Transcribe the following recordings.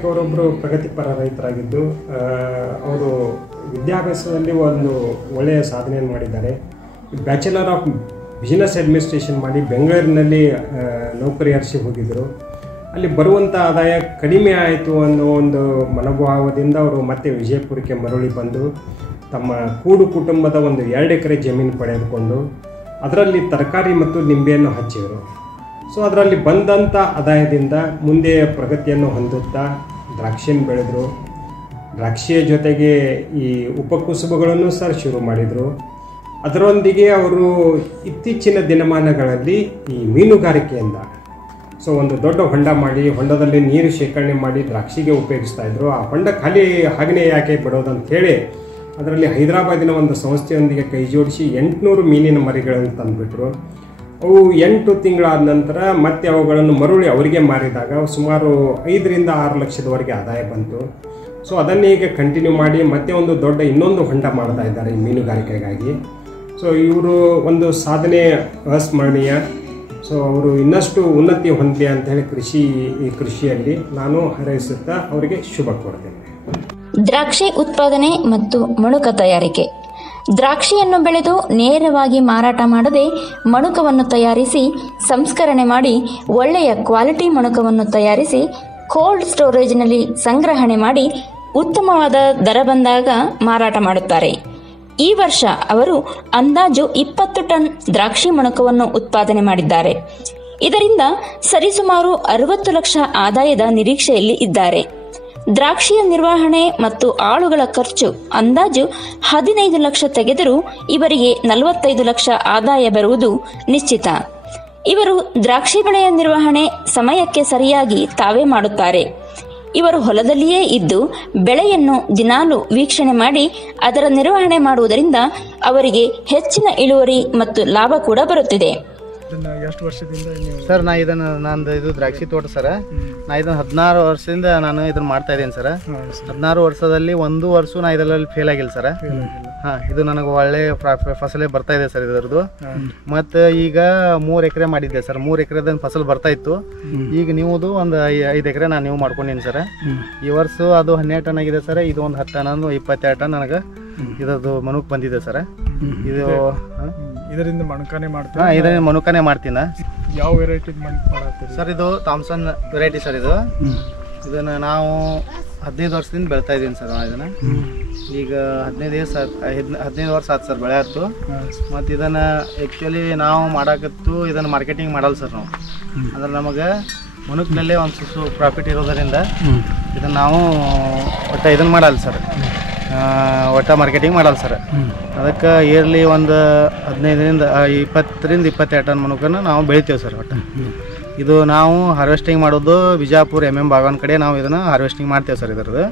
ನಾಯಕ್ ಅವರೊಬ್ಬರು ಪ್ರಗತಿಪರ ರೈತರಾಗಿದ್ದು ಅವರು ವಿದ್ಯಾಭ್ಯಾಸದಲ್ಲಿ ಒಂದು ಒಳ್ಳೆಯ ಸಾಧನೆಯನ್ನು ಮಾಡಿದ್ದಾರೆ. ಬ್ಯಾಚುಲರ್ ಆಫ್ ಬಿಸ್ನೆಸ್ ಅಡ್ಮಿನಿಸ್ಟ್ರೇಷನ್ ಮಾಡಿ ಬೆಂಗಳೂರಿನಲ್ಲಿ ನೌಕರಿ ಅರಸಿ ಹೋಗಿದ್ದರು. ಅಲ್ಲಿ ಬರುವಂಥ ಆದಾಯ ಕಡಿಮೆ ಆಯಿತು ಅನ್ನೋ ಒಂದು ಮನೋಭಾವದಿಂದ ಅವರು ಮತ್ತೆ ವಿಜಯಪುರಕ್ಕೆ ಮರಳಿ ಬಂದು ತಮ್ಮ ಕೂಡು ಕುಟುಂಬದ ಒಂದು 2 ಎಕರೆ ಜಮೀನು ಪಡೆದುಕೊಂಡು ಅದರಲ್ಲಿ ತರಕಾರಿ ಮತ್ತು ನಿಂಬೆಯನ್ನು ಹಚ್ಚಿದರು. ಸೊ ಅದರಲ್ಲಿ ಬಂದಂಥ ಆದಾಯದಿಂದ ಮುಂದೆ ಪ್ರಗತಿಯನ್ನು ಹೊಂದುತ್ತಾ ದ್ರಾಕ್ಷಿಯನ್ನು ಬೆಳೆದರು. ದ್ರಾಕ್ಷಿಯ ಜೊತೆಗೆ ಈ ಉಪಕುಸುಬಗಳನ್ನು ಸಹ ಶುರು ಮಾಡಿದರು. ಅದರೊಂದಿಗೆ ಅವರು ಇತ್ತೀಚಿನ ದಿನಮಾನಗಳಲ್ಲಿ ಈ ಮೀನುಗಾರಿಕೆಯಿಂದ ಒಂದು ದೊಡ್ಡ ಹೊಂಡ ಮಾಡಿ ಹೊಂಡದಲ್ಲಿ ನೀರು ಶೇಖರಣೆ ಮಾಡಿ ದ್ರಾಕ್ಷಿಗೆ ಉಪಯೋಗಿಸ್ತಾ ಇದ್ರು. ಆ ಹೊಂಡ ಖಾಲಿ ಹಾಗೆಯೇ ಯಾಕೆ ಬಿಡೋದಂತ ಹೇಳಿ ಅದರಲ್ಲಿ ಹೈದರಾಬಾದಿನ ಒಂದು ಸಂಸ್ಥೆಯೊಂದಿಗೆ ಕೈ ಜೋಡಿಸಿ 800 ಮೀನಿನ ಮರಿಗಳನ್ನು ತಂದುಬಿಟ್ರು. ಅವು 8 ತಿಂಗಳಾದ ನಂತರ ಮತ್ತೆ ಅವುಗಳನ್ನು ಮರುಳಿ ಅವರಿಗೆ ಮಾರಿದಾಗ ಸುಮಾರು 5 ರಿಂದ 6 ಲಕ್ಷದವರೆಗೆ ಆದಾಯ ಬಂತು. ಸೊ ಅದನ್ನೇ ಈಗ ಕಂಟಿನ್ಯೂ ಮಾಡಿ ಮತ್ತೆ ಒಂದು ದೊಡ್ಡ ಇನ್ನೊಂದು ಹೊಂಡ ಮಾಡ್ತಾ ಇದ್ದಾರೆ ಈ ಮೀನುಗಾರಿಕೆಗಾಗಿ. ಸೊ ಇವರು ಒಂದು ಸಾಧನೆ ಅಸ್ಮರಣೀಯ. ಸೊ ಅವರು ಇನ್ನಷ್ಟು ಉನ್ನತಿ ಹೊಂದಲಿ ಅಂತ ಹೇಳಿ ಕೃಷಿಯಲ್ಲಿ ನಾನು ಹಾರೈಸುತ್ತಾ ಅವರಿಗೆ ಶುಭ ಕೋರ್ತೇನೆ. ದ್ರಾಕ್ಷಿ ಉತ್ಪಾದನೆ ಮತ್ತು ಮಣುಕ ತಯಾರಿಕೆ. ದ್ರಾಕ್ಷಿಯನ್ನು ಬೆಳೆದು ನೇರವಾಗಿ ಮಾರಾಟ ಮಾಡದೆ ಮಣುಕವನ್ನು ತಯಾರಿಸಿ ಸಂಸ್ಕರಣೆ ಮಾಡಿ ಒಳ್ಳೆಯ ಕ್ವಾಲಿಟಿ ಮಣುಕವನ್ನು ತಯಾರಿಸಿ ಕೋಲ್ಡ್ ಸ್ಟೋರೇಜ್ನಲ್ಲಿ ಸಂಗ್ರಹಣೆ ಮಾಡಿ ಉತ್ತಮವಾದ ದರ ಬಂದಾಗ ಮಾರಾಟ ಮಾಡುತ್ತಾರೆ. ಈ ವರ್ಷ ಅವರು ಅಂದಾಜು 20 ಟನ್ ದ್ರಾಕ್ಷಿ ಮಣುಕವನ್ನು ಉತ್ಪಾದನೆ ಮಾಡಿದ್ದಾರೆ. ಇದರಿಂದ ಸರಿಸುಮಾರು 60 ಲಕ್ಷ ಆದಾಯದ ನಿರೀಕ್ಷೆಯಲ್ಲಿ ಇದ್ದಾರೆ. ದ್ರಾಕ್ಷಿಯ ನಿರ್ವಹಣೆ ಮತ್ತು ಆಳುಗಳ ಖರ್ಚು ಅಂದಾಜು 15 ಲಕ್ಷ ತೆಗೆದರೂ ಇವರಿಗೆ 45 ಲಕ್ಷ ಆದಾಯ ಬರುವುದು ನಿಶ್ಚಿತ. ಇವರು ದ್ರಾಕ್ಷಿ ಬೆಳೆಯ ನಿರ್ವಹಣೆ ಸಮಯಕ್ಕೆ ಸರಿಯಾಗಿ ತಾವೇ ಮಾಡುತ್ತಾರೆ. ಇವರು ಹೊಲದಲ್ಲಿಯೇ ಇದ್ದು ಬೆಳೆಯನ್ನು ದಿನಾಲು ವೀಕ್ಷಣೆ ಮಾಡಿ ಅದರ ನಿರ್ವಹಣೆ ಮಾಡುವುದರಿಂದ ಅವರಿಗೆ ಹೆಚ್ಚಿನ ಇಳುವರಿ ಮತ್ತು ಲಾಭ ಕೂಡ ಬರುತ್ತಿದೆ. ಎಷ್ಟು ವರ್ಷದಿಂದ ಸರ್ ನಂದು ಇದು ದ್ರಾಕ್ಷಿ ತೋಟ ಸರ್. ನಾ ಇದನ್ನು 16 ವರ್ಷದಿಂದ ನಾನು ಇದನ್ನ ಮಾಡ್ತಾ ಇದ್ದೇನೆ ಸರ್. 16 ವರ್ಷದಲ್ಲಿ 1 ವರ್ಷ ನಾ ಇದರಲ್ಲಿ ಫೇಲ್ ಆಗಿಲ್ಲ ಸರ್. ಇದು ನನಗೆ ಒಳ್ಳೆ ಫಸಲೇ ಬರ್ತಾ ಇದೆ ಸರ್ ಇದರದ್ದು. ಮತ್ತು ಈಗ 3 ಎಕರೆ ಮಾಡಿದ್ದೆ ಸರ್. 3 ಎಕರೆದ ಫಸಲ್ ಬರ್ತಾ ಇತ್ತು. ಈಗ ನೀವುದು ಒಂದು 5 ಎಕರೆ ನಾನು ಮಾಡ್ಕೊಂಡಿನಿ ಸರ್. ಈ ವರ್ಷ ಅದು 12 ಟನ್ ಆಗಿದೆ ಸರ್. ಇದು ಒಂದು 10 ಟನ್ 22 ಟನ್ ನನಗೆ ಇದರದ್ದು ಮನುಕ್ ಬಂದಿದೆ ಸರ್. ಇದು ಇದರಿಂದ ಮಣಕಾನೆ ಮಾಡ್ತೀನಿ. ಇದರಿಂದ ಮಣಕಾನೆ ಮಾಡ್ತೀನಿ. ಯಾವ ವೆರೈಟಿ ಮಾಡ್ತೀರಿ ಸರ್? ಇದು ಥಾಮ್ಸನ್ ವೆರೈಟಿ ಸರ್. ಇದನ್ನು ನಾವು 15 ವರ್ಷದಿಂದ ಬೆಳ್ತಾ ಇದ್ದೀನಿ ಸರ್. ನಾವು ಇದನ್ನು ಈಗ 15 ವರ್ಷ ಆಯ್ತು ಸರ್ ಬೆಳೆ ಆಯ್ತು. ಮತ್ತು ಇದನ್ನು ಆ್ಯಕ್ಚುಲಿ ನಾವು ಮಾಡಾಕತ್ತು ಇದನ್ನು ಮಾರ್ಕೆಟಿಂಗ್ ಮಾಡಲ್ಲ ಸರ್ ನಾವು. ಅಂದ್ರೆ ನಮಗೆ ಮನುಕ್ನಲ್ಲೇ ಒಂದು ಪ್ರಾಫಿಟ್ ಇರೋದರಿಂದ ಇದನ್ನು ನಾವು ಒಟ್ಟು ಇದನ್ನು ಮಾಡಲ್ಲ ಸರ್. ಒಟ್ಟು ಮಾರ್ಕೆಟಿಂಗ್ ಮಾಡಲ್ಲ ಸರ್. ಅದಕ್ಕೆ ಇಯರ್ಲಿ ಒಂದು 15 ರಿಂದ 22 ಟನ್ ಮನುಕನ್ನು ನಾವು ಬೆಳಿತೇವೆ ಸರ್. ಒಟ್ಟು ಇದು ನಾವು ಹಾರ್ವೆಸ್ಟಿಂಗ್ ಮಾಡೋದು ಬಿಜಾಪುರ ಬಾಗವಾನ್ ಕಡೆ ನಾವು ಇದನ್ನು ಹಾರ್ವೆಸ್ಟಿಂಗ್ ಮಾಡ್ತೇವೆ ಸರ್. ಇದ್ರದ್ದು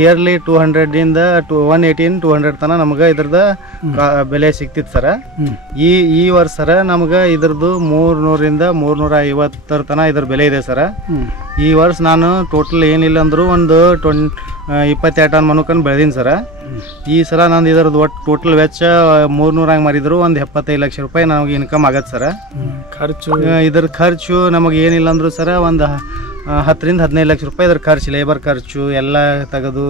ಇಯರ್ಲಿ 200 ರಿಂದ 180 200 ತನಕ ನಮ್ಗೆ ಇದ್ರದ್ದು ಬೆಲೆ ಸಿಗ್ತಿತ್ತು ಸರ್. ಈ ವರ್ಷ ಸರ ನಮ್ಗೆ ಇದ್ರದ್ದು 300 ರಿಂದ 350 ತನಕ ಇದ್ರ ಬೆಲೆ ಇದೆ ಸರ್. ಈ ವರ್ಷ ನಾನು ಟೋಟಲ್ ಏನಿಲ್ಲ ಅಂದರೂ ಒಂದು 22 ಟನ್ ಮನುಕನ್ನು ಬೆಳೆದೀನಿ ಸರ್. ಈ ಸಲ ನಂದು ಇದರದ್ದು ಒಟ್ಟು ಟೋಟಲ್ ವೆಚ್ಚ 300 ಹಂಗೆ ಮಾರಿದ್ರು ಒಂದು 75 ಲಕ್ಷ ರೂಪಾಯಿ ನಮಗೆ ಇನ್ಕಮ್ ಆಗತ್ತೆ ಸರ್. ಇದ್ರ ಖರ್ಚು ನಮಗೆ ಏನಿಲ್ಲ ಅಂದರೂ ಸರ ಒಂದು 10 ರಿಂದ 15 ಲಕ್ಷ ರೂಪಾಯಿ ಇದ್ರ ಖರ್ಚು, ಲೇಬರ್ ಖರ್ಚು ಎಲ್ಲ ತೆಗೆದು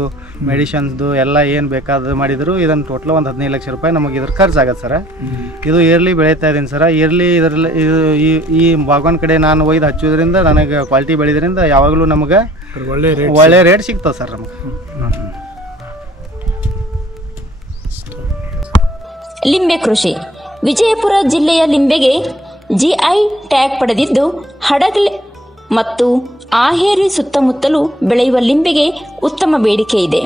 ಮೆಡಿಷನ್ಸ್ದು ಎಲ್ಲ ಏನು ಬೇಕಾದ ಮಾಡಿದ್ರು ಇದನ್ನು ಟೋಟಲ್ ಒಂದು 15 ಲಕ್ಷ ರೂಪಾಯಿ ನಮಗೆ ಇದ್ರ ಖರ್ಚು ಆಗತ್ತೆ ಸರ್. ಇದು ಇಯರ್ಲಿ ಬೆಳೀತಾ ಇದ್ದೀನಿ ಸರ್. ಇಯರ್ಲಿ ಇದರಲ್ಲಿ ಈ ಬಾಗವಾನ್ ಕಡೆ ನಾನು ಒಯ್ದು ಹಚ್ಚೋದ್ರಿಂದ ನನಗೆ ಕ್ವಾಲಿಟಿ ಬೆಳೆಯೋದ್ರಿಂದ ಯಾವಾಗಲೂ ನಮಗೆ ಒಳ್ಳೆ ರೇಟ್ ಸಿಗ್ತದೆ ಸರ್ ನಮಗೆ. ಲಿಂಬೆ ಕೃಷಿ. ವಿಜಯಪುರ ಜಿಲ್ಲೆಯ ಲಿಂಬೆಗೆ ಜಿಐ ಟ್ಯಾಗ್ ಪಡೆದಿದ್ದು ಹಡಗಲಿ ಮತ್ತು ಆಹೇರಿ ಸುತ್ತಮುತ್ತಲೂ ಬೆಳೆಯುವ ಲಿಂಬೆಗೆ ಉತ್ತಮ ಬೇಡಿಕೆ ಇದೆ.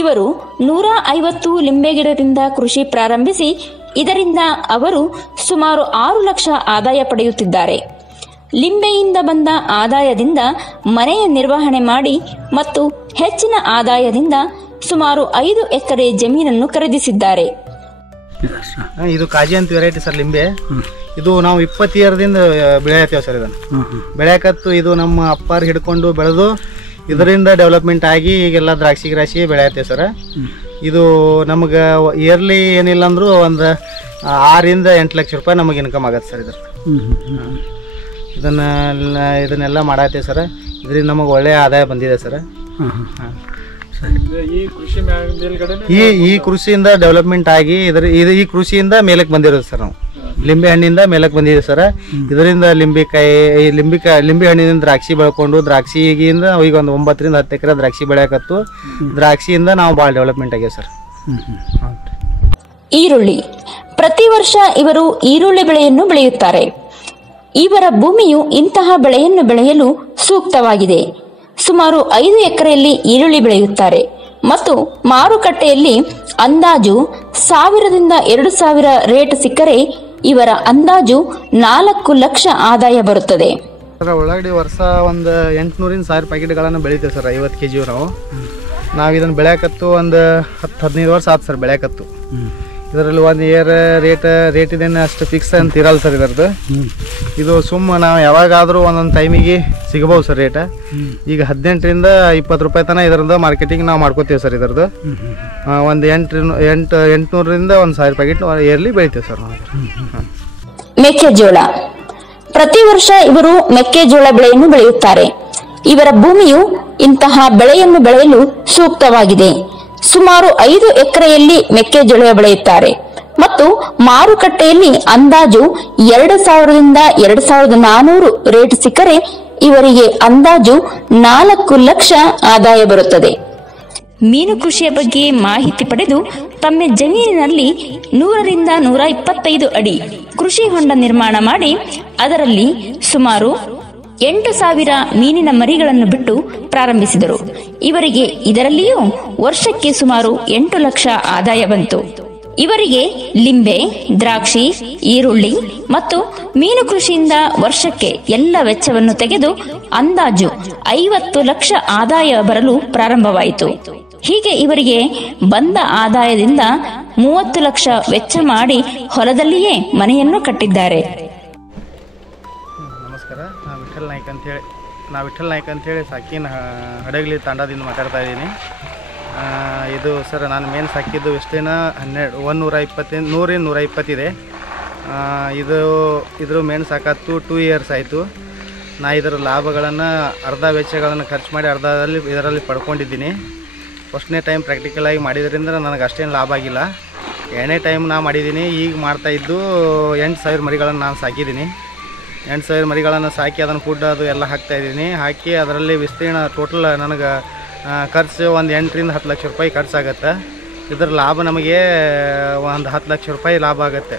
ಇವರು 150 ಲಿಂಬೆ ಗಿಡದಿಂದ ಕೃಷಿ ಪ್ರಾರಂಭಿಸಿ ಇದರಿಂದ ಅವರು ಸುಮಾರು 6 ಲಕ್ಷ ಆದಾಯ ಪಡೆಯುತ್ತಿದ್ದಾರೆ. ಲಿಂಬೆಯಿಂದ ಬಂದ ಆದಾಯದಿಂದ ಮನೆಯ ನಿರ್ವಹಣೆ ಮಾಡಿ ಮತ್ತು ಹೆಚ್ಚಿನ ಆದಾಯದಿಂದ ಸುಮಾರು 5 ಎಕರೆ ಜಮೀನನ್ನು ಖರೀದಿಸಿದ್ದಾರೆ. ಇದು ಕಾಜಿ ಅಂತ ವೆರೈಟಿ ಸರ್ ಲಿಂಬೆ. ಇದು ನಾವು 20 ಇಯರ್ದಿಂದ ಬೆಳೆಯತ್ತೇವೆ ಸರ್. ಇದನ್ನು ಬೆಳೆಯಕತ್ತು ಇದು ನಮ್ಮ ಅಪ್ಪಾರು ಹಿಡ್ಕೊಂಡು ಬೆಳೆದು ಇದರಿಂದ ಡೆವಲಪ್ಮೆಂಟ್ ಆಗಿ ಈಗೆಲ್ಲ ದ್ರಾಕ್ಷಿ ಬೆಳೆಯತ್ತೇವೆ ಸರ್. ಇದು ನಮಗೆ ಇಯರ್ಲಿ ಏನಿಲ್ಲ ಅಂದರೂ ಒಂದು 6 ರಿಂದ 8 ಲಕ್ಷ ರೂಪಾಯಿ ನಮಗೆ ಇನ್ಕಮ್ ಆಗತ್ತೆ ಸರ್. ಇದನ್ನೆಲ್ಲ ಮಾಡತ್ತೇವೆ ಸರ್. ಇದರಿಂದ ನಮಗೆ ಒಳ್ಳೆಯ ಆದಾಯ ಬಂದಿದೆ ಸರ್. ಈ ಕೃಷಿ ಮೇಲ್ಗಡೆ ಈ ಕೃಷಿಯಿಂದ ಡೆವಲಪ್ಮೆಂಟ್ ಆಗಿ ಈ ಕೃಷಿಯಿಂದ ಮೇಲಕ್ಕೆ ಬಂದಿರೋದು ಸರ್. ನಾವು ಲಿಂಬೆ ಹಣ್ಣಿಂದ ಮೇಲಕ್ಕೆ ಬಂದಿದೆ ಸರ್. ಇದರಿಂದ ಲಿಂಬೆ ಹಣ್ಣಿನಿಂದ ದ್ರಾಕ್ಷಿ ಬೆಳ್ಕೊಂಡು ದ್ರಾಕ್ಷಿಗಿಂದ ಈಗ ಒಂದು 9 ರಿಂದ 10 ಎಕರೆ ದ್ರಾಕ್ಷಿ ಬೆಳೆಯಕತ್ತು. ದ್ರಾಕ್ಷಿಯಿಂದ ನಾವು ಭಾಳ ಡೆವಲಪ್ಮೆಂಟ್ ಆಗ್ಯಾವ ಸರ್. ಈರುಳ್ಳಿ. ಪ್ರತಿ ವರ್ಷ ಇವರು ಈರುಳ್ಳಿ ಬೆಳೆಯನ್ನು ಬೆಳೆಯುತ್ತಾರೆ. ಇವರ ಭೂಮಿಯು ಇಂತಹ ಬೆಳೆಯನ್ನು ಬೆಳೆಯಲು ಸೂಕ್ತವಾಗಿದೆ. ಸುಮಾರು 5 ಎಕರೆಯಲ್ಲಿ ಈರುಳ್ಳಿ ಬೆಳೆಯುತ್ತಾರೆ ಮತ್ತು ಮಾರುಕಟ್ಟೆಯಲ್ಲಿ ಅಂದಾಜು 1000 ರಿಂದ 2000 ರೇಟ್ ಸಿಕ್ಕರೆ ಇವರ ಅಂದಾಜು 4 ಲಕ್ಷ ಆದಾಯ ಬರುತ್ತದೆ. ಉಳ್ಳಾಗಡ್ಡಿ ವರ್ಷ ಒಂದು 800 ರಿಂದ 1000 ಪ್ಯಾಕೆಟ್ಗಳನ್ನು ಬೆಳಿತೇವೆ ಸರ್. 50 kg ನಾವು ಇದನ್ನು ಬೆಳೆಯಕತ್ತು ಒಂದು 10-15 ವರ್ಷ ಆಯ್ತು ಸರ್ ಬೆಳೆಯಕತ್ತು. ಇದರಲ್ಲಿ ಒಂದು ಇಯರ್ ರೇಟ್ ಇದೇನು ಅಷ್ಟು ಫಿಕ್ಸ್ ಅಂತ ಇರಲ್ಲ ಸರ್. ಇದರದ್ದು ಇದು ನಾವು ಯಾವಾಗಾದರೂ ಒಂದೊಂದು ಟೈಮಿಗೆ ಸಿಗಬಹುದು ಸರ್ ರೇಟ್. ಈಗ 18 ರಿಂದ 20 ರೂಪಾಯಿ ತನಕ ಇದರದ್ದು ಮಾರ್ಕೆಟಿಂಗ್ ನಾವು ಮಾಡ್ಕೋತೀವಿ ಸರ್. ಇದರದ್ದು ಒಂದು 800 ರಿಂದ 1000 ಪ್ಯಾಕೆಟ್ ಇಯರ್ಲಿ ಬೆಳಿತೀವಿ ಸರ್ ನಾವು. ಮೆಕ್ಕೆಜೋಳ. ಪ್ರತಿ ವರ್ಷ ಇವರು ಮೆಕ್ಕೆಜೋಳ ಬೆಳೆಯನ್ನು ಬೆಳೆಯುತ್ತಾರೆ. ಇವರ ಭೂಮಿಯು ಇಂತಹ ಬೆಳೆಯನ್ನು ಬೆಳೆಯಲು ಸೂಕ್ತವಾಗಿದೆ. ಸುಮಾರು 5 ಎಕರೆಯಲ್ಲಿ ಮೆಕ್ಕೆಜೋಳ ಬೆಳೆಯುತ್ತಾರೆ ಮತ್ತು ಮಾರುಕಟ್ಟೆಯಲ್ಲಿ ಅಂದಾಜು 2000 ರಿಂದ 2400 ರೇಟ್ ಸಿಕ್ಕರೆ ಇವರಿಗೆ ಅಂದಾಜು 4 ಲಕ್ಷ ಆದಾಯ ಬರುತ್ತದೆ. ಮೀನು ಕೃಷಿಯ ಬಗ್ಗೆ ಮಾಹಿತಿ ಪಡೆದು ತಮ್ಮ ಜಮೀನಿನಲ್ಲಿ 100 ರಿಂದ 125 ಅಡಿ ಕೃಷಿ ಹೊಂಡ ನಿರ್ಮಾಣ ಮಾಡಿ ಅದರಲ್ಲಿ ಸುಮಾರು 8,000 ಮೀನಿನ ಮರಿಗಳನ್ನು ಬಿಟ್ಟು ಪ್ರಾರಂಭಿಸಿದರು. ಇವರಿಗೆ ಇದರಲ್ಲಿಯೂ ವರ್ಷಕ್ಕೆ ಸುಮಾರು 8 ಲಕ್ಷ ಆದಾಯ ಬಂತು. ಇವರಿಗೆ ಲಿಂಬೆ, ದ್ರಾಕ್ಷಿ, ಈರುಳ್ಳಿ ಮತ್ತು ಮೀನು ಕೃಷಿಯಿಂದ ವರ್ಷಕ್ಕೆ ಎಲ್ಲ ವೆಚ್ಚವನ್ನು ತೆಗೆದು ಅಂದಾಜು 50 ಲಕ್ಷ ಆದಾಯ ಬರಲು ಪ್ರಾರಂಭವಾಯಿತು. ಹೀಗೆ ಇವರಿಗೆ ಬಂದ ಆದಾಯದಿಂದ 30 ಲಕ್ಷ ವೆಚ್ಚ ಮಾಡಿ ಹೊಲದಲ್ಲಿಯೇ ಮನೆಯನ್ನು ಕಟ್ಟಿದ್ದಾರೆ. ನಮಸ್ಕಾರ, ನಾವು ವಿಠಲ್ ನಾಯ್ಕ ಅಂತೇಳಿ ಸಾಕಿನ ಹಡಗಲಿ ತಾಂಡದಿಂದ ಮಾತಾಡ್ತಾ ಇದ್ದೀನಿ. ಇದು ಸರ್ ನಾನು ಮೇನ್ ಸಾಕಿದ್ದು ವಿಸ್ತೀರ್ಣ 100-120 ಇದೆ. ಇದ್ರ ಮೇನ್ ಸಾಕತ್ತು 2 ಇಯರ್ಸ್ ಆಯಿತು. ನಾ ಇದರ ಲಾಭಗಳನ್ನು ಅರ್ಧ ವೆಚ್ಚಗಳನ್ನು ಖರ್ಚು ಮಾಡಿ ಇದರಲ್ಲಿ ಪಡ್ಕೊಂಡಿದ್ದೀನಿ. ಫಸ್ಟ್ನೇ ಟೈಮ್ ಪ್ರಾಕ್ಟಿಕಲ್ ಆಗಿ ಮಾಡಿದ್ರಿಂದ ನನಗೆ ಅಷ್ಟೇನು ಲಾಭ ಆಗಿಲ್ಲ. 2ನೇ ಟೈಮ್ ನಾ ಮಾಡಿದ್ದೀನಿ. ಈಗ ಮಾಡ್ತಾಯಿದ್ದು 8,000 ಮರಿಗಳನ್ನು ನಾನು ಸಾಕಿದ್ದೀನಿ. 8,000 ಮರಿಗಳನ್ನು ಸಾಕಿ ಅದನ್ನು ಫುಡ್ ಅದು ಎಲ್ಲ ಹಾಕ್ತಾಯಿದ್ದೀನಿ. ಹಾಕಿ ಅದರಲ್ಲಿ ವಿಸ್ತೀರ್ಣ ಟೋಟಲ್ ನನಗೆ ಖರ್ಚು ಒಂದು 8 ರಿಂದ 10 ಲಕ್ಷ ರೂಪಾಯಿ ಖರ್ಚಾಗತ್ತೆ. ಇದರ ಲಾಭ ನಮಗೆ ಒಂದು 10 ಲಕ್ಷ ರೂಪಾಯಿ ಲಾಭ ಆಗುತ್ತೆ.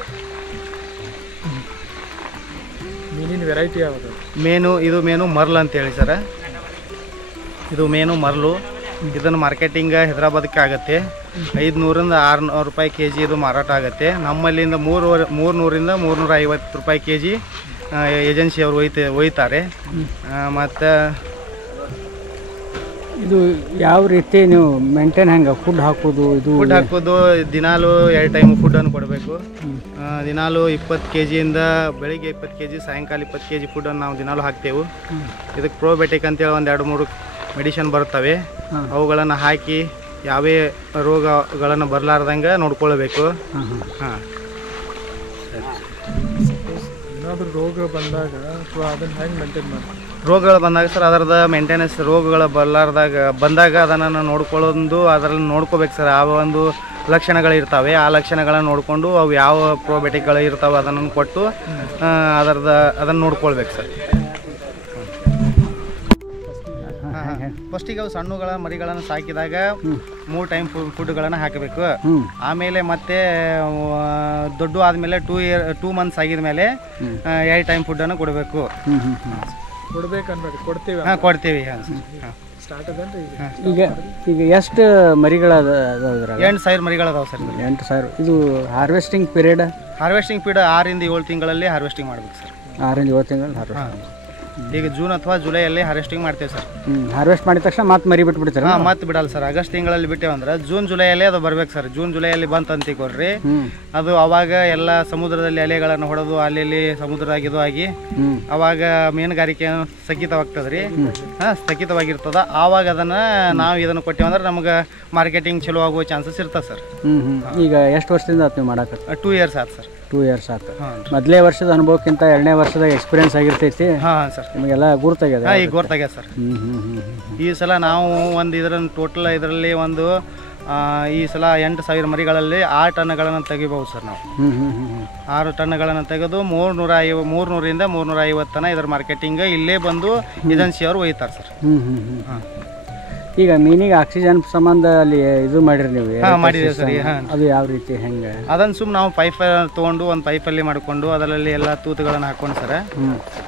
ಮೀನಿನ ವೆರೈಟಿ ಯಾವುದು? ಇದು ಮೇನು ಮರ್ಲ್ ಅಂತೇಳಿ ಸರ್. ಇದು ಮೇನು ಮರ್ಲು. ಇದನ್ನು ಮಾರ್ಕೆಟಿಂಗ್ ಹೈದ್ರಾಬಾದಕ್ಕೆ ಆಗುತ್ತೆ. 500 ರಿಂದ 600 ರೂಪಾಯಿ ಕೆಜಿ ಇದು ಮಾರಾಟ ಆಗುತ್ತೆ. ನಮ್ಮಲ್ಲಿಂದ 300 ರಿಂದ 350 ರೂಪಾಯಿ ಕೆಜಿ ಏಜೆನ್ಸಿ ಅವರು ಒಯ್ತಾರೆ. ಮತ್ತು ಇದು ಯಾವ ರೀತಿ ನೀವು ಮೇಂಟೈನ್ ಹೆಂಗೆ ಫುಡ್ ಹಾಕೋದು? ಫುಡ್ ಹಾಕೋದು ದಿನಾಲು 2 ಟೈಮ್ ಫುಡ್ಡನ್ನು ಕೊಡಬೇಕು. ದಿನಾಲು 20 ಕೆಜಿಯಿಂದ ಬೆಳಿಗ್ಗೆ 20 ಕೆಜಿ, ಸಾಯಂಕಾಲ 20 ಕೆಜಿ ಫುಡ್ಡನ್ನು ನಾವು ದಿನಾಲು ಹಾಕ್ತೇವೆ. ಇದಕ್ಕೆ ಪ್ರೋಬಯೋಟಿಕ್ ಅಂತೇಳಿ ಒಂದು 2-3 ಮೆಡಿಷನ್ ಬರ್ತವೆ. ಅವುಗಳನ್ನು ಹಾಕಿ ಯಾವೇ ರೋಗಗಳನ್ನು ಬರಲಾರ್ದಂಗೆ ನೋಡ್ಕೊಳ್ಬೇಕು. ಹಾಂ, ಏನಾದರೂ ರೋಗ ಬಂದಾಗ ಅಥವಾ ಅದನ್ನು ಹೆಂಗೆ ಮೇಂಟೈನ್ ಮಾಡ್ತೀವಿ? ರೋಗಗಳು ಬಂದಾಗ ಸರ್ ಅದರದ ಮೇಂಟೆನೆನ್ಸ್ ರೋಗಗಳು ಬಂದಾಗ ಅದನ್ನು ನೋಡ್ಕೊಳ್ಳೋದು ಅದರಲ್ಲಿ ನೋಡ್ಕೋಬೇಕು ಸರ್. ಆ ಒಂದು ಲಕ್ಷಣಗಳಿರ್ತವೆ. ಆ ಲಕ್ಷಣಗಳನ್ನು ನೋಡಿಕೊಂಡು ಅವು ಯಾವ ಪ್ರೋಬಯೋಟಿಕ್ಗಳು ಇರ್ತಾವೆ ಅದನ್ನು ಕೊಟ್ಟು ಅದನ್ನು ನೋಡ್ಕೊಳ್ಬೇಕು ಸರ್. ಫಸ್ಟಿಗೆ ಅವು ಸಣ್ಣಗಳ ಮರಿಗಳನ್ನು ಸಾಕಿದಾಗ 3 ಟೈಮ್ ಫುಡ್ಗಳನ್ನು ಹಾಕಬೇಕು. ಆಮೇಲೆ ಮತ್ತೆ ದೊಡ್ಡ ಆದಮೇಲೆ 2 ಮಂತ್ಸ್ ಆಗಿದ ಮೇಲೆ 2 ಟೈಮ್ ಫುಡ್ಡನ್ನು ಕೊಡಬೇಕು. ಕೊಡ್ತೀವಿ. ಹಾಂ, ಕೊಡ್ತೀವಿ. ಸ್ಟಾರ್ಟ್ ಅದಂದ್ರೆ ಈಗ ಎಷ್ಟು ಮರಿಗಳದ? 8,000 ಮರಿಗಳದಾವೆ ಸರ್. 8,000. ಇದು ಹಾರ್ವೆಸ್ಟಿಂಗ್ ಪೀರಿಯಡ್ 6 ರಿಂದ 7 ತಿಂಗಳಲ್ಲಿ ಹಾರ್ವೆಸ್ಟಿಂಗ್ ಮಾಡ್ಬೇಕು ಸರ್. 6 ರಿಂದ 7 ತಿಂಗಳಲ್ಲಿ ಹಾರ್ವೆಸ್ಟ್. ಈಗ ಜೂನ್ ಅಥವಾ ಜುಲೈಯಲ್ಲಿ ಹಾರ್ವೆಸ್ಟಿಂಗ್ ಮಾಡ್ತೇವೆ ಸರ್. ಹಾರ್ವೆಸ್ಟ್ ಮಾಡಿದ ತಕ್ಷಣ ಮತ್ತೆ ಮರಿ ಬಿಟ್ಬಿಡ್ತಾರೆ? ಹಾಂ, ಮತ್ತೆ ಬಿಡಲ್ಲ ಸರ್. ಆಗಸ್ಟ್ ತಿಂಗಳಲ್ಲಿ ಬಿಟ್ಟೇವಂದ್ರೆ ಜೂನ್ ಜುಲೈಯಲ್ಲಿ ಅದು ಬರ್ಬೇಕು ಸರ್. ಜೂನ್ ಜುಲೈಯಲ್ಲಿ ಬಂತು ಅಂತಿಕೊಡ್ರಿ, ಅದು ಅವಾಗ ಎಲ್ಲ ಸಮುದ್ರದಲ್ಲಿ ಅಲೆಗಳನ್ನು ಹೊಡೆದು ಅಲ್ಲಿ ಸಮುದ್ರದಾಗಿದು ಆಗಿ ಅವಾಗ ಮೀನುಗಾರಿಕೆ ಸ್ಥಗಿತವಾಗ್ತದ್ರಿ. ಸ್ಥಗಿತವಾಗಿರ್ತದ. ಆವಾಗ ನಾವು ಇದನ್ನು ಕೊಟ್ಟೇವಂದ್ರೆ ನಮ್ಗೆ ಮಾರ್ಕೆಟಿಂಗ್ ಚಲೋ ಆಗುವ ಚಾನ್ಸಸ್ ಇರ್ತದೆ ಸರ್. ಈಗ ಎಷ್ಟು ವರ್ಷದಿಂದ ನೀವು ಮಾಡಕ್ಕೆ? 2 ಇಯರ್ಸ್ ಆಯ್ತು ಸರ್. 2 ಇಯರ್ಸ್ ಆಯ್ತು. ಮೊದಲೇ ವರ್ಷದ ಅನುಭವಕ್ಕಿಂತ 2ನೇ ವರ್ಷದ ಎಕ್ಸ್ಪೀರಿಯನ್ಸ್ ಆಗಿರ್ತೈತಿ. ಹಾಂ ಸರ್, ನಿಮಗೆಲ್ಲ ಗುರ್ತಾಗ್ಯದ. ಈಗ ಗೊತ್ತಾಗ್ಯದ ಸರ್. ಈ ಸಲ ನಾವು ಒಂದು ಇದರಲ್ಲಿ ಟೋಟಲ್ ಇದರಲ್ಲಿ ಒಂದು ಈ ಸಲ 8,000 ಮರಿಗಳಲ್ಲಿ 6 ಟನ್ಗಳನ್ನು ತೆಗಿಬಹುದು ಸರ್. ನಾವು 6 ಟನ್ಗಳನ್ನು ತೆಗೆದು 300ರಿಂದ 350 ತನ ಇದರ ಮಾರ್ಕೆಟಿಂಗ್ ಇಲ್ಲೇ ಬಂದು ಏಜೆನ್ಸಿ ಅವರು ಒಯ್ತಾರೆ ಸರ್. ಈಗ ಮೀನಿಗೆ ಆಕ್ಸಿಜನ್ ಸಂಬಂಧ ಅಲ್ಲಿ ಇದು ಮಾಡಿರಿ ನೀವು? ಮಾಡಿದ್ದೀವಿ ಸರ್. ಅದು ಯಾವ ರೀತಿ ಹೆಂಗೆ? ಅದನ್ನು ಸುಮ್ಮನೆ ನಾವು ಪೈಪ್ ತೊಗೊಂಡು ಒಂದು ಪೈಪಲ್ಲಿ ಮಾಡಿಕೊಂಡು ಅದರಲ್ಲಿ ಎಲ್ಲ ತೂತುಗಳನ್ನು ಹಾಕ್ಕೊಂಡು ಸರ್,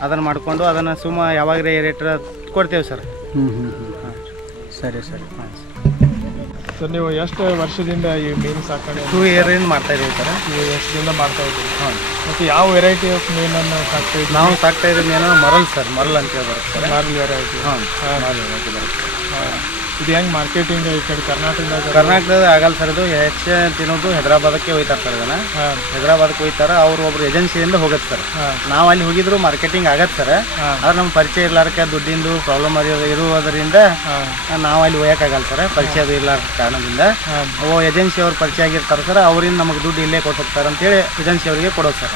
ಅದನ್ನು ಮಾಡಿಕೊಂಡು ಅದನ್ನು ಸುಮ್ಮ ಯಾವಾಗ ರೇಟ್ ಕೊಡ್ತೇವೆ ಸರ್. ಸರಿ ಸರಿ. ಸರ್ ನೀವು ಎಷ್ಟು ವರ್ಷದಿಂದ ಈ ಮೀನು ಸಾಕಣೆ? 2 ಇಯರಿಂದ ಮಾಡ್ತಾ ಇದ್ದೀವಿ ಸರ್. ವರ್ಷದಿಂದ ಮಾಡ್ತಾ ಇದ್ದೀವಿ. ಮತ್ತು ಯಾವ ವೆರೈಟಿ ಆಫ್ ಮೀನನ್ನು ಸಾಕ್ತಾ ಇದ್ದೀವಿ? ನಾವು ಸಾಕ್ತಾ ಇದ್ದೀವಿ ಮೀನು ಮರಲ್ ಸರ್. ಮರಲ್ ಅಂತ ಬರುತ್ತೆ sir. Moral variety. Moral variety ಬರುತ್ತೆ. ಇದು ಹೆಂಗೆ ಮಾರ್ಕೆಟಿಂಗ್ ಈ ಕಡೆ ಕರ್ನಾಟಕದ ಆಗಲ್ಲ ಸರ್. ಇದು ಹೆಚ್ಚು ತಿನ್ನೋದು ಹೈದರಾಬಾದಕ್ಕೆ ಹೋಗ್ತಾರೆ ಸರ್. ಇದನ್ನು ಹೈದರಾಬಾದಕ್ಕೆ ಹೋಗ್ತಾರೆ. ಅವರು ಒಬ್ರು ಏಜೆನ್ಸಿಯಿಂದ ಹೋಗುತ್ತೆ ಸರ್. ನಾವು ಅಲ್ಲಿ ಹೋಗಿದ್ರು ಮಾರ್ಕೆಟಿಂಗ್ ಆಗತ್ತೆ ಸರ್. ಆದ್ರೆ ನಮ್ಮ ಪರಿಚಯ ಇರ್ಲಾರ್ಕೆ ದುಡ್ಡಿಂದು ಪ್ರಾಬ್ಲಮ್ ಇರುವುದರಿಂದ ನಾವು ಅಲ್ಲಿ ಹೋಗೋಕ್ಕಾಗಲ್ಲ ಸರ್. ಪರಿಚಯ ಇರ್ಲಾರ ಕಾರಣದಿಂದ ಏಜೆನ್ಸಿ ಅವ್ರು ಪರಿಚಯ ಆಗಿರ್ತಾರೆ ಸರ್. ಅವರಿಂದ ನಮಗೆ ದುಡ್ಡು ಇಲ್ಲೇ ಕೊಟ್ಟಿರ್ತಾರೆ ಅಂತೇಳಿ ಏಜೆನ್ಸಿ ಅವರಿಗೆ ಕೊಡೋದು ಸರ್.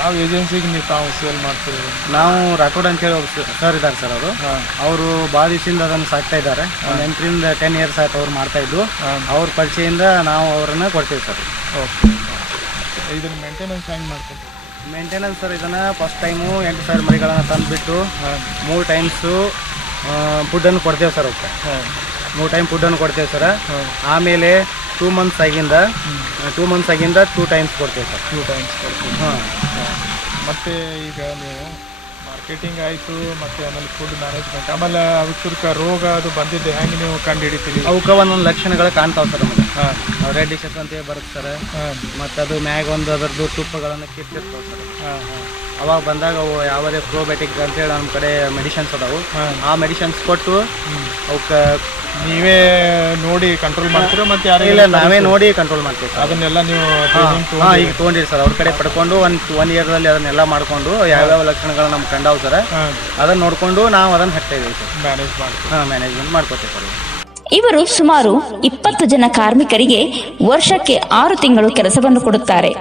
ಯಾವ ಏಜೆನ್ಸಿಗೆ ನೀವು ತಾವು ಸೇಲ್ ಮಾಡ್ತೀವಿ? ನಾವು ರಾಠೋಡ್ ಅಂತೇಳಿ ಸರ್ ಇದ್ದಾರೆ ಸರ್. ಅವರು ಭಾಳ ದಿವಸದಿಂದ ಅದನ್ನು ಸಾಕ್ತಾ ಇದ್ದಾರೆ. ಒಂದು 8ರಿಂದ 10 ಇಯರ್ಸ್ ಆಯ್ತು ಅವ್ರು ಮಾಡ್ತಾ ಇದ್ದು. ಅವ್ರ ಪರಿಚಯದಿಂದ ನಾವು ಅವರನ್ನು ಕೊಡ್ತೀವಿ ಸರ್. ಓಕೆ. ಇದನ್ನು ಮೇಂಟೆನೆನ್ಸ್ ಹೆಂಗೆ ಮಾಡ್ತೀವಿ? ಮೇಂಟೆನೆನ್ಸ್ ಸರ್, ಇದನ್ನು ಫಸ್ಟ್ ಟೈಮು 8,000 ಮರಿಗಳನ್ನು ತಂದುಬಿಟ್ಟು 3 ಟೈಮ್ಸು ಫುಡ್ಡನ್ನು ಕೊಡ್ತೇವೆ ಸರ್. ಅವಕ್ಕೆ 3 ಟೈಮ್ ಫುಡ್ಡನ್ನು ಕೊಡ್ತೇವೆ ಸರ್. ಆಮೇಲೆ 2 ಮಂತ್ಸ್ ಆಗಿಂದ 2 ಟೈಮ್ಸ್ ಕೊಡ್ತೇವೆ ಸರ್. 2 ಟೈಮ್ಸ್ ಕೊಡ್ತೀವಿ. ಮತ್ತು ಈಗ ನೀವು ಮಾರ್ಕೆಟಿಂಗ್ ಆಯಿತು, ಮತ್ತು ಆಮೇಲೆ ಫುಡ್ ಮ್ಯಾನೇಜ್ಮೆಂಟ್, ಆಮೇಲೆ ಅವಕ್ಕೆ ರೋಗ ಅದು ಬಂದಿದ್ದೆ ಹೆಂಗೆ ನೀವು ಕಂಡು ಹಿಡಿತೀವಿ? ಅವಕ್ಕೆ ಒಂದೊಂದು ಲಕ್ಷಣಗಳು ಕಾಣ್ತಾವೆ ಸರ್ ನಮಗೆ. ರೆಡ್ ಡಿಶಸ್ ಅಂತೇಳಿ ಬರುತ್ತೆ ಸರ್. ಮತ್ತು ಅದು ಮ್ಯಾಗ ಒಂದು ಅದರದ್ದು ತುಪ್ಪಗಳನ್ನು ಕಿತ್ತಿರ್ತಾವೆ ಸರ್. ಅವಾಗ ಬಂದಾಗ ಅವು ಯಾವುದೇ ಪ್ರೋಬಯೋಟಿಕ್ ಅಂತೇಳಿ ನಮ್ಮ ಕಡೆ ಮೆಡಿಷನ್ಸ್ ಅದಾವು. ಆ ಮೆಡಿಷನ್ಸ್ ಕೊಟ್ಟು ಅವಕ್ಕೆ ನೀವೇ ನೋಡಿ ಕಂಟ್ರೋಲ್ ಮಾಡ್ತೀರಾ? ಮತ್ತು ಇಲ್ಲ, ನಾವೇ ನೋಡಿ ಕಂಟ್ರೋಲ್ ಮಾಡ್ತೀವಿ ಸರ್. ಅದನ್ನೆಲ್ಲ ನೀವು ಈಗ ತೊಗೊಂಡಿರಿ ಸರ್. ಅವ್ರ ಕಡೆ ಪಡ್ಕೊಂಡು 1 ಇಯರ್ದಲ್ಲಿ ಅದನ್ನೆಲ್ಲ ಮಾಡಿಕೊಂಡು ಯಾವ್ಯಾವ ಲಕ್ಷಣಗಳು ನಮ್ಗೆ ಕಂಡಾವು ಸರ್, ಅದನ್ನು ನೋಡಿಕೊಂಡು ನಾವು ಅದನ್ನು ಹಾಕ್ತಾ ಇದ್ದೀವಿ ಸರ್. ಮ್ಯಾನೇಜ್ಮೆಂಟ್ ಮಾಡ್ಕೋತೀವಿ ಸರ್. ಇವರು ಸುಮಾರು 20 ಜನ ಕಾರ್ಮಿಕರಿಗೆ ವರ್ಷಕ್ಕೆ 6 ತಿಂಗಳು ಕೆಲಸವನ್ನು ಕೊಡುತ್ತಾರೆ.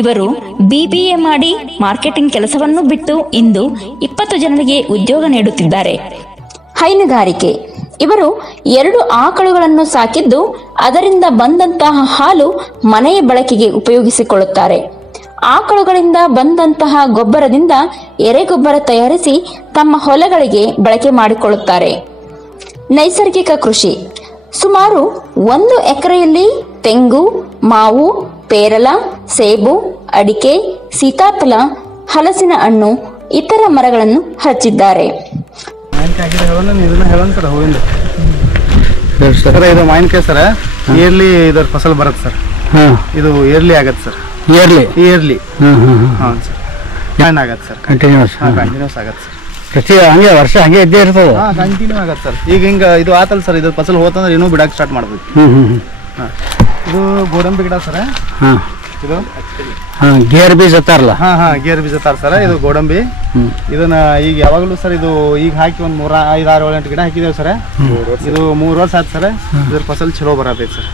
ಇವರು BBA ಮಾಡಿ ಮಾರ್ಕೆಟಿಂಗ್ ಕೆಲಸವನ್ನು ಬಿಟ್ಟು ಇಂದು 20 ಜನರಿಗೆ ಉದ್ಯೋಗ ನೀಡುತ್ತಿದ್ದಾರೆ. ಹೈನುಗಾರಿಕೆ. ಇವರು 2 ಆಕಳುಗಳನ್ನು ಸಾಕಿದ್ದು ಅದರಿಂದ ಬಂದಂತಹ ಹಾಲು ಮನೆಯ ಬಳಕೆಗೆ ಉಪಯೋಗಿಸಿಕೊಳ್ಳುತ್ತಾರೆ. ಆಕಳುಗಳಿಂದ ಬಂದಂತಹ ಗೊಬ್ಬರದಿಂದ ಎರೆಗೊಬ್ಬರ ತಯಾರಿಸಿ ತಮ್ಮ ಹೊಲಗಳಿಗೆ ಬಳಕೆ ಮಾಡಿಕೊಳ್ಳುತ್ತಾರೆ. ನೈಸರ್ಗಿಕ ಕೃಷಿ. ಸುಮಾರು 1 ಎಕರೆಯಲ್ಲಿ ತೆಂಗು, ಮಾವು, ಪೇರಲ, ಸೇಬು, ಅಡಿಕೆ, ಸೀತಾಫಲ, ಹಲಸಿನ ಹಣ್ಣು ಇತರ ಮರಗಳನ್ನು ಹಚ್ಚಿದ್ದಾರೆ. ಸರ್ ಇದು ಮಾವಿನಕಾಯಿ ಸರ್. ಇಯರ್ಲಿ ಇದರ ಫಸಲ್ ಬರುತ್ತೆ ಸರ್. ಇದು ಇಯರ್ಲಿ ಆಗತ್ತೆ ಸರ್. ಇಯರ್ಲಿ ಹಾಂ ಸರ್. ಆಗತ್ತೆ ಸರ್. ಕಂಟಿನ್ಯೂಸ್ ಆಗತ್ತೆ ಸರ್. ಪ್ರತಿ ಹಂಗೆ ವರ್ಷ ಹಂಗೆ ಇದ್ದೇ ಇರ್ತದೆ. ಕಂಟಿನ್ಯೂ ಆಗತ್ತೆ ಸರ್. ಈಗ ಹಿಂಗೆ ಇದು ಆತಲ್ಲ ಸರ್. ಇದ್ರ ಫಸಲ್ ಹೋತಂದ್ರೆ ಇನ್ನೂ ಬಿಡಕ್ಕೆ ಸ್ಟಾರ್ಟ್ ಮಾಡ್ಬೇಕು. ಇದು ಗೋಡಂಬಿ ಗಿಡ ಸರ್. ಇದು ಗೇರ್ ಬೀಜ ಅತ್ತಾರಲ್ಲ. ಗೇರ್ ಬೀಜ ಅತ್ತಾರ ಸರ್. ಇದು ಗೋಡಂಬಿ. ಇದನ್ನ ಈಗ ಯಾವಾಗಲೂ ಸರ್ ಇದು ಈಗ ಹಾಕಿ ಒಂದು 3, 5, 6, 7, 8 ಗಿಡ ಹಾಕಿದ್ದೇವೆ ಸರ್. ಇದು 3 ವರ್ಷ ಆಯ್ತು ಸರ್. ಇದ್ರ ಫಸಲ್ ಚಲೋ ಬರತೈತೆ ಸರ್.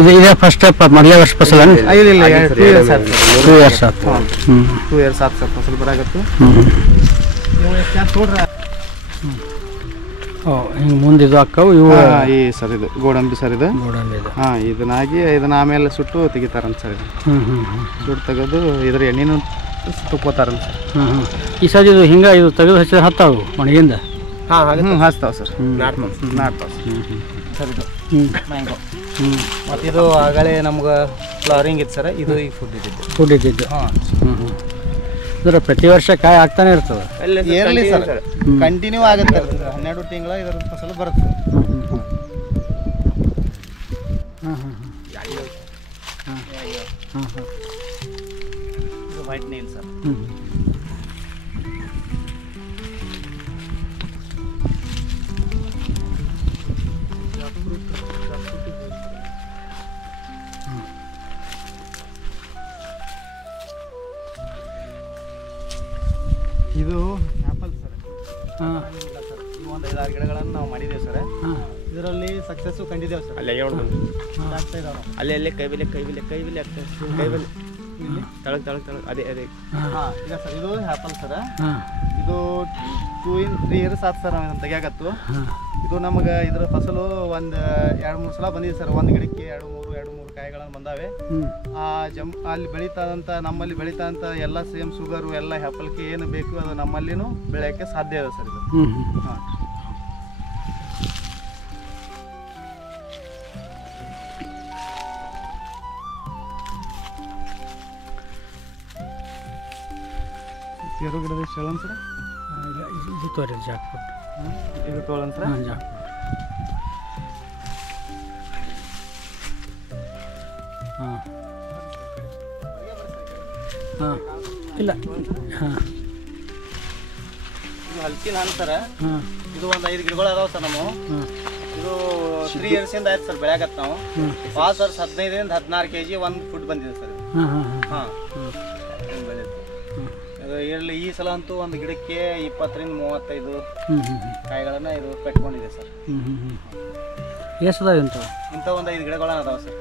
ಇದೇ ಫಸ್ಟ್ ಮೊದಲೇ ವರ್ಷ ಫಸಲ್? ಇಲ್ಲ, 2 ಇಯರ್ಸ್ ಆಯ್ತು ಸರ್. 2 ಇಯರ್ಸ್ ಆಯ್ತು. 2 ಇಯರ್ಸ್ ಆಯ್ತು ಸರ್ ಫಸಲ್ ಬರಾಕತ್ತು. ಹಿಂಗೆ ಮುಂದೆ ಇದು ಹಾಕವು ಇವು ಈ ಸರ್. ಇದು ಗೋಡಂಬಿ ಸರ್. ಇದು ಗೋಡಂಬಿ ಇದು. ಇದನ್ನ ಆಮೇಲೆ ಸುಟ್ಟು ತೆಗಿತಾರಂತ ಸರ್. ಇದು ಸುಟ್ಟು ತೆಗೆದು ಇದ್ರ ಎಣ್ಣೆನೂ ತುಕ್ಕೋತಾರಂತ ಸರ್. ಈ ಸಲ ಇದು ಹಿಂಗೆ ಇದು ತೆಗೆದು ಹಚ್ಚಿದ್ರೆ ಹತ್ತಾವು ಒಣಗಿಂದ? ಹಚ್ತಾವ ಸರ್. ನಾಡ್ತಾವ ಸರ್. ಇದು ಮ್ಯಾಂಗೋ. ಮತ್ತು ಇದು ಆಗಲೇ ನಮ್ಗೆ ಫ್ಲವರಿಂಗ್ ಇತ್ತು ಸರ್. ಇದು ಈಗ ಫುಡ್ ಇದ್ದಿದ್ದು. ಇದರ ಪ್ರತಿ ವರ್ಷ ಕಾಯಿ ಆಗ್ತಾನೆ ಇರ್ತದೆ. Yearly sir. ಕಂಟಿನ್ಯೂ ಆಗುತ್ತೆ. 12 ತಿಂಗಳ ಇದರ ಫಸಲು ಬರುತ್ತೆ. ಇದು ವೈಟ್ ನೀಲ್ ಸರ್. ಇದು ಆ್ಯಪಲ್ ಸರ್. ಒಂದು 5-6 ಗಿಡಗಳನ್ನು ನಾವು ಮಾಡಿದ್ದೇವೆ ಸರ್. ಇದರಲ್ಲಿ ಸಕ್ಸಸ್ಸು ಕಂಡಿದ್ದೇವೆ ಸರ್. ಅಲ್ಲೇ ಆಗ್ತಾ ಇದ್ದಾವೆ. ಅಲ್ಲೇ ಕೈಬಲೆ ಆಗ್ತದೆ. ಕೈಬಲೆ ತಳಗ್ ಅದೇ ಹಾಂ ಈಗ ಸರ್ ಇದು ಆ್ಯಪಲ್ ಸರ್. ಇದು 2-3 ಇಯರ್ಸ್ ಆಯ್ತು ಸರ್ ನಾವು ಇದನ್ನು ತೆಗಿಯಾಕತ್ತು. ಇದು ನಮಗೆ ಇದರ ಫಸಲು ಒಂದು 2-3 ಸಲ ಬಂದಿದೆ ಸರ್. ಒಂದು ಗಿಡಕ್ಕೆ 2-3 ಕಾಯಿಗಳನ್ನು ಬಂದಾವೆ. ಅಲ್ಲಿ ನಮ್ಮಲ್ಲಿ ಬೆಳೀತಾಂಥ ಎಲ್ಲ ಸೇಮ್ ಶುಗರು ಎಲ್ಲ ಆ್ಯಪಲ್ಗೆ ಏನು ಬೇಕು ಅದು ನಮ್ಮಲ್ಲಿನೂ ಬೆಳೆಯೋಕ್ಕೆ ಸಾಧ್ಯ ಇದೆ ಸರ್ ಇದು. ಹಾಂ ಸೇರು ಗಿಡದ ಶೇಳನ್ ಸರ್. ಇದು ತೋರಿ ಜಾಕ್ಫ್ರೂಟ್. ಇದು ತೋಳನ್ ಸರ್. ಹಾಂ ಹಾಂ ಇಲ್ಲ ಹಾಂ ಇದು ಹಲ್ಕಿನ ಹಣ್ಣು ಸರ್. ಇದು ಒಂದು 5 ಗಿಡಗಳು ಅದಾವೆ ಸರ್. ನಾವು ಇದು 3 ಇಯರ್ಸಿಂದ ಆಯ್ತು ಸರ್ ಬೆಳೆಯಾಗತ್ತೆ ನಾವು. ವಾಸ ಸರ್ 15ರಿಂದ 16 kg ಒಂದು ಫುಡ್ ಬಂದಿದೆ ಸರ್. ಹಾಂ ಇದರಲ್ಲಿ ಈ ಸಲ ಅಂತೂ ಒಂದು ಗಿಡಕ್ಕೆ 20ರಿಂದ 35 ಕಾಯಿಗಳನ್ನು ಇದು ಕಟ್ಕೊಂಡಿದೆ ಸರ್. ಎಷ್ಟು ಅದಾವೆ ಇಂಥ ಒಂದು 5 ಗಿಡಗಳನ್ನ ಅದಾವೆ ಸರ್.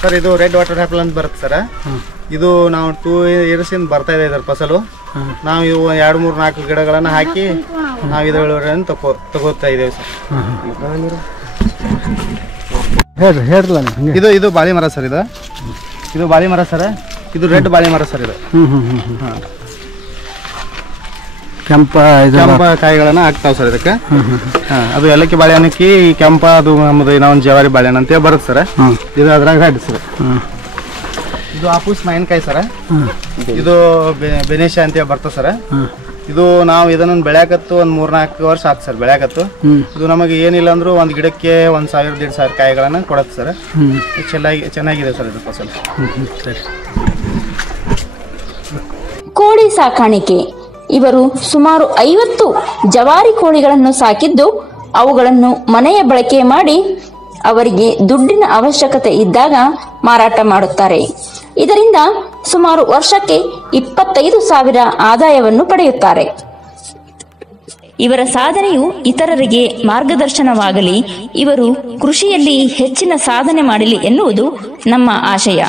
ಸರ್ ಇದು ರೆಡ್ ವಾಟರ್ ಆ್ಯಪಲ್ ಅಂತ ಬರುತ್ತೆ ಸರ್. ಇದು ನಾವು 2 ಇಯರ್ಸಿಂದ ಬರ್ತಾ ಇದೆ ಇದರ ಫಸಲು. ನಾವು ಇವು 2-3-4 ಗಿಡಗಳನ್ನು ಹಾಕಿ ನಾವು ಇದು ಇಳುವರಿಯನ್ನು ತಗೋತಾ ಇದ್ದೇವೆ ಸರ್. ಇದು ಬಾಳೆ ಮರ ಸರ್. ಇದು ಬಾಳೆ ಮರ ಸರ್. ಇದು ರೆಡ್ ಬಾಳೆ ಮರ ಸರ್. ಇದು ಕೆಂಪ ಕಾಯಿಗಳನ್ನ ಹಾಕ್ತಾವೆ ಸರ್ ಇದಕ್ಕೆ. ಅದು ಏಲಕ್ಕಿ ಬಾಳೆಹಣ್ಣಕ್ಕಿ ಕೆಂಪ ಅದು ನಮ್ಮದು ಇನ್ನೊಂದು ಜವಾರಿ ಬಾಳೆಹಣ್ಣು ಅಂತ ಬರುತ್ತೆ ಸರ್. ಇದು ಅದ್ರಾಗ ರೆಡ್ ಸರ್. ಇದು ಆಪೂಸ್ ಮಾವಿನಕಾಯಿ ಸರ್. ಇದು ಬೆನೇಶ ಅಂತ ಬರ್ತದೆ ಸರ್. ಇದು ನಾವು ಇದನ್ನು ಬೆಳೆಯಕತ್ತು ಒಂದು 3-4 ವರ್ಷ ಆಯ್ತು ಸರ್ ಬೆಳೆಯಕತ್ತು. ಇದು ನಮಗೆ ಏನಿಲ್ಲ ಅಂದ್ರೂ ಒಂದು ಗಿಡಕ್ಕೆ 1000-1500 ಕಾಯಿಗಳನ್ನು ಕೊಡುತ್ತೆ ಸರ್. ಚೆನ್ನಾಗಿದೆ ಸರ್ ಇದು ಫಸಲು. ಕೋಳಿ ಸಾಕಾಣಿಕೆ. ಇವರು ಸುಮಾರು 50 ಜವಾರಿ ಕೋಳಿಗಳನ್ನು ಸಾಕಿದ್ದು ಅವುಗಳನ್ನು ಮನೆಯ ಬಳಕೆ ಮಾಡಿ ಅವರಿಗೆ ದುಡ್ಡಿನ ಅವಶ್ಯಕತೆ ಇದ್ದಾಗ ಮಾರಾಟ ಮಾಡುತ್ತಾರೆ. ಇದರಿಂದ ಸುಮಾರು ವರ್ಷಕ್ಕೆ 25,000 ಆದಾಯವನ್ನು ಪಡೆಯುತ್ತಾರೆ. ಇವರ ಸಾಧನೆಯು ಇತರರಿಗೆ ಮಾರ್ಗದರ್ಶನವಾಗಲಿ, ಇವರು ಕೃಷಿಯಲ್ಲಿ ಹೆಚ್ಚಿನ ಸಾಧನೆ ಮಾಡಲಿ ಎನ್ನುವುದು ನಮ್ಮ ಆಶಯ.